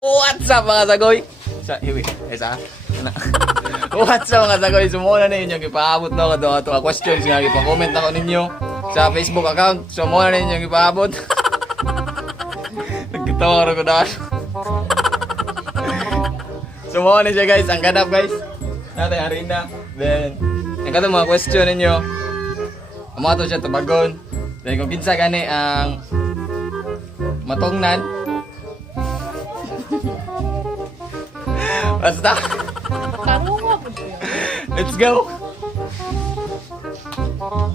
What's up mga Sagoy? Hiwi, isa? What's up mga Sagoy? Sumuna na inyong ipaabot na ako ito questions nga ipa-comment ako ninyo sa Facebook account. Sumuna na inyong ipaabot. Nagkitawar ko na. Sumuna na siya guys. Ang ganap guys. Natin Harina. Then, ang katong mga question ninyo. Amato siya tabagon. Then kung kinsa gani ang matungnan. Basta. Let's go.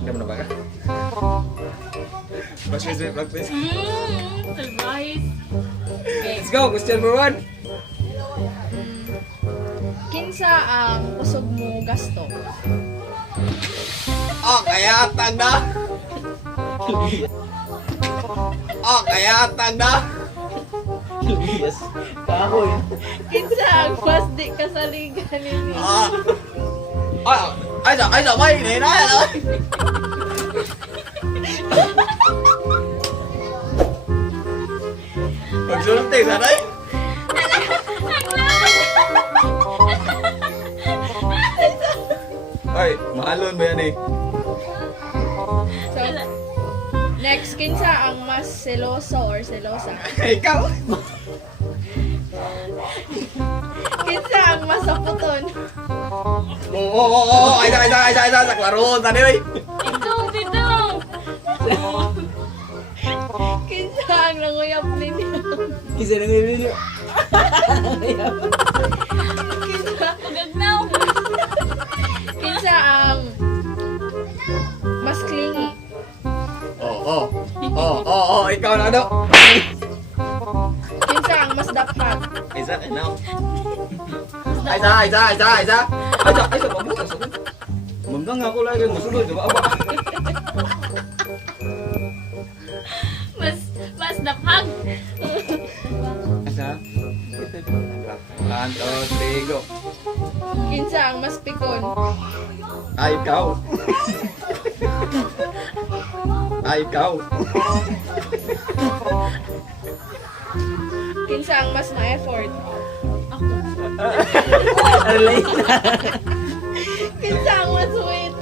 Hindi mo na ba ka? Practice. Surprise. Let's go. Question number 1. Kinsa ang kusog mo gasto? Oh, kaya tanda. Oh, kaya tanda. Yes. Kahoy. Kinsa ang mas di kasaligan ninyo? Ay, sabay. Nina. Magsulti, sanay. Ay, maalon ba yan eh? So, next, kinsa ang mas seloso or selosa? Ikaw. Kinsa ang mas saputon? Oo. Ay, sa klaro. Tani, oy. Bidong! Kinsa ang nanguyap ninyo? Kisa nang ibig. Kinsa pagagnaw? Kinsa ang mas clingy? Oo. Ikaw na ano? Kinsa ang mas dapat? Isa, ano? Ay, sa. Pabukas ako. Manggang ako lagi. Musulod, diba? Aba. Mas dapat? Isa. 1, 2, 3, go. Kinsa ang mas pikon? Ay, ikaw. Kinsa ang mas ma-effort? Relate. Kinsa ang mas sweet?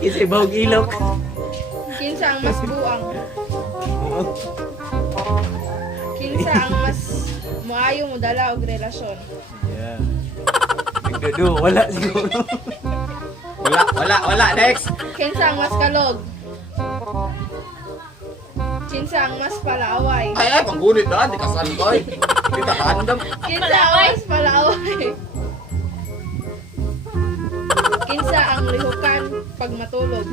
Kisay bawag ilok. Kinsa ang mas buang? Kinsa ang mas maayo mo dala og relasyon? Yeah. Nagdado, wala siguro. Wala. Next. Kinsa ang mas kalog? Kinsa ang mas palaaway? Ay, panggunit na. Di kasan ko eh. Kita kandam. Kinsa ang mas palaaway? Kinsa ang lihukan pag matulog?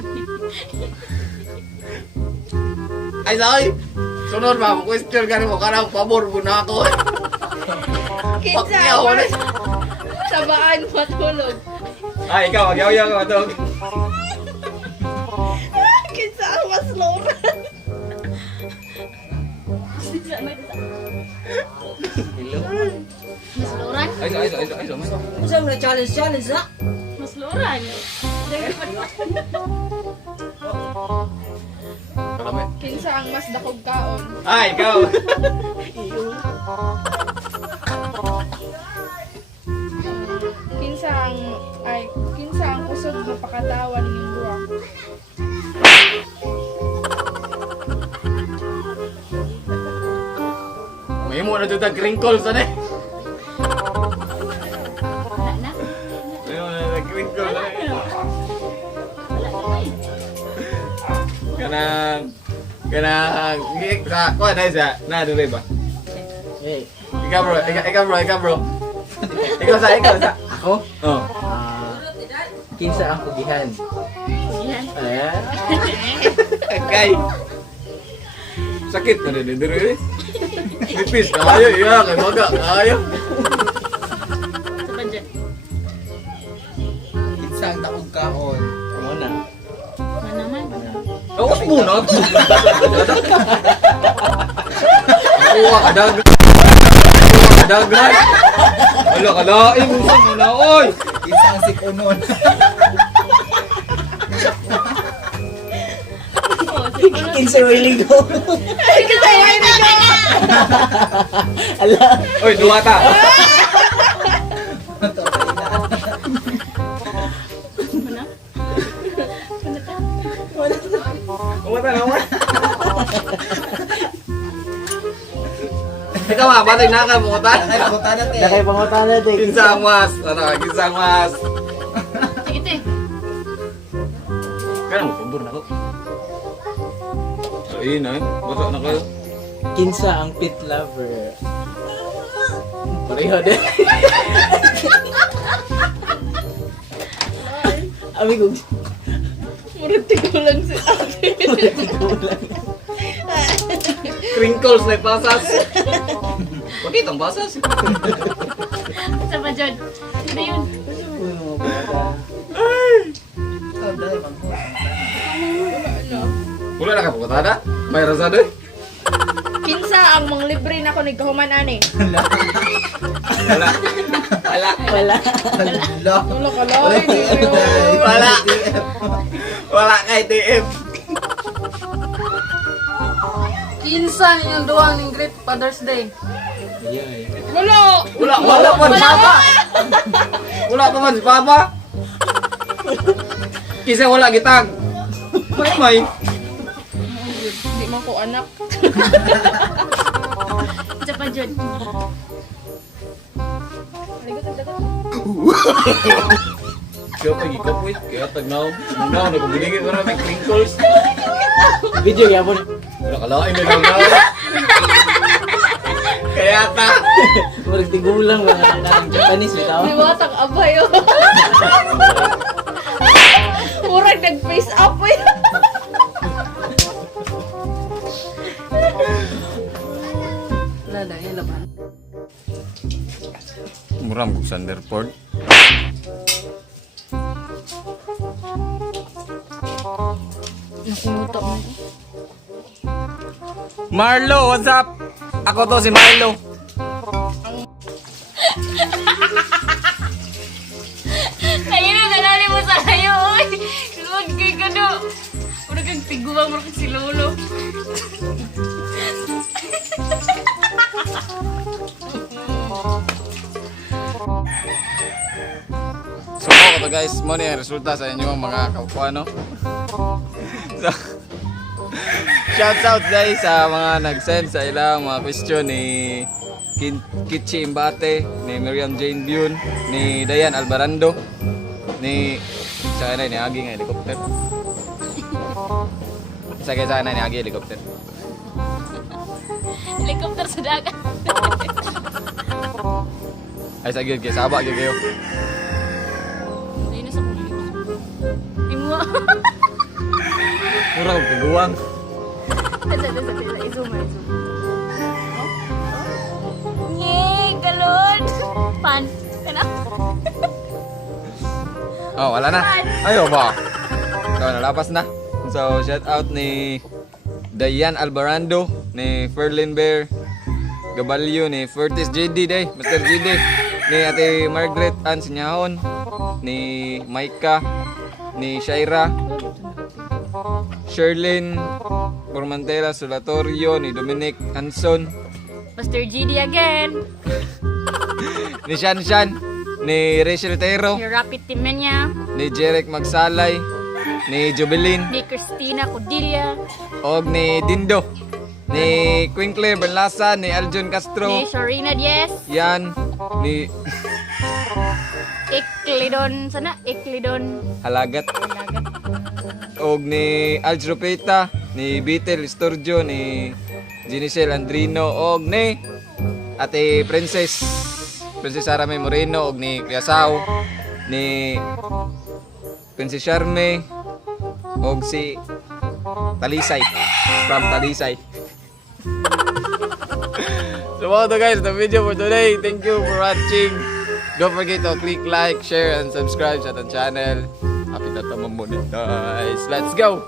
Ay, say. Sunod ba? Question ka mo. Karang pabor mo na ako. Kinsa Pakyaw ang na. mas sabaan matulog? Ay, ikaw. Magyaw-yaw ka matog. Kinsa ang mas loran? Mas loran? Ay, so. Gusto mo na challenge na? Mas loran. Kinsa ang mas dakog kaon? Ay, ikaw. Kinsa ang kusog mapakatawan ning buwak? May mo na dito crinkles na eh. May mo na crinkles na eh. Kanang kuha na isa. Na, duli ba? Ikaw bro. Ikaw sa. Ako? Oh. Kinsa ang pugihan? Yan. Ayan. Okay. Sakit na rin, diri. Nipis, kaya, iya, kay maga, kaya. Sa budget. Kinsa ang takog kaon? Ano na? Manaman. Awas muna. Kuha ka dagan. Wala ka laing, usang mo na, oy. Kinsa ang sikunon? Kinsa willing ko. Ay, kasi ay na ka. Ala. Oy, duwata. Duwata naman. Ikaw nga, batay na ka, bungutan. Nakay pangutana te. Kinsang mas. Ano, kinsang mas. Sige, te. Kaya mo, pabor na ko. Ayun na, bata na kayo. Kinsa ang pit lover. Pareho din. Amigo. Murati ko lang si ate. Crinkles na pasas. Bakit ang pasas? Sa ba dyan? Ano yun? Ano? Wala na ka pukatada? May rasado eh? Kinsa ang mga libre na ko ni kahuman ani? Wala. Wala. Wala. Wala ka lang. Wala. Wala kay TM. Kinsa ninyong duwang ning Great Father's Day? Wala. Wala pa si Papa. Wala pa man si Papa. Kisa wala gitang. May. Hindi man ko anak. Sa pa dyan. Kaya pag ikapwit, kaya tagnaw. Tagnaw, nagbubuligid mo na may crinkles. Video yapon. Wala kalain na lang daw. Kaya ta. Murag tigulang mga kanang Japanese bitaw. Liwatang abay oh. Murag nag-face up eh. Lada, yung laban. Muram kong Sanderford. Nakumuta mo. Marlou, what's up? Ako to si Marlou. Kayo na, nanali mo sa kayo, oy! Huwag kayo ka no! Mura kang tiguang, mura kang si Lolo. So ako to guys, mo na yung resulta sa inyong mga kapuano. So, shouts out guys sa mga nag-send sa ilang mga question ni Kitchi Imbate, ni Miriam Jane Bune, ni Dayan Albarando, ni sa ni Naging helicopter. Sa sana ni Naging helicopter. Helicopter sa dagat. Ay sa gyud kay saba gyud kayo. Ayun na sa kulit. Imo. Mura og tiguang. Dasa, i-zoom. Yay, galon! Pan. Ano? Oh, wala na. Ayo ba? So, nalapas na. So, shout out ni Dayan Albarando, ni Ferlin Bear, Gabalyo, ni Fertis JD day, Mr. JD, ni Ate Margaret Ann Sinyahon, ni Maika, ni Shaira, Sherlyn Formantera Solatorio, ni Dominic Hanson, Mr. GD again. ni Shanshan, ni Rachel Tero, Yung rapid team na niya. ni Jerek Magsalay, ni Jubilin, Ni Christina Codilla. og ni Dindo, ni Queen Claire Berlasa, ni Aljon Ni Castro, Sharina Diaz. yan, ni Eklidon. Sana? Eklidon. Halagat, Lagat. og ni Alj Rupeta, ni Beetle Estorjo, ni Ginicel Andrino, og ni Ate Princess Arame Moreno, og ni Criasao, ni Princess Charme, og si Talisay, from Talisay. So wow to guys, the video for today. Thank you for watching. Don't forget to click like, share, and subscribe sa ating channel. Happy na tamang muna guys. Let's go!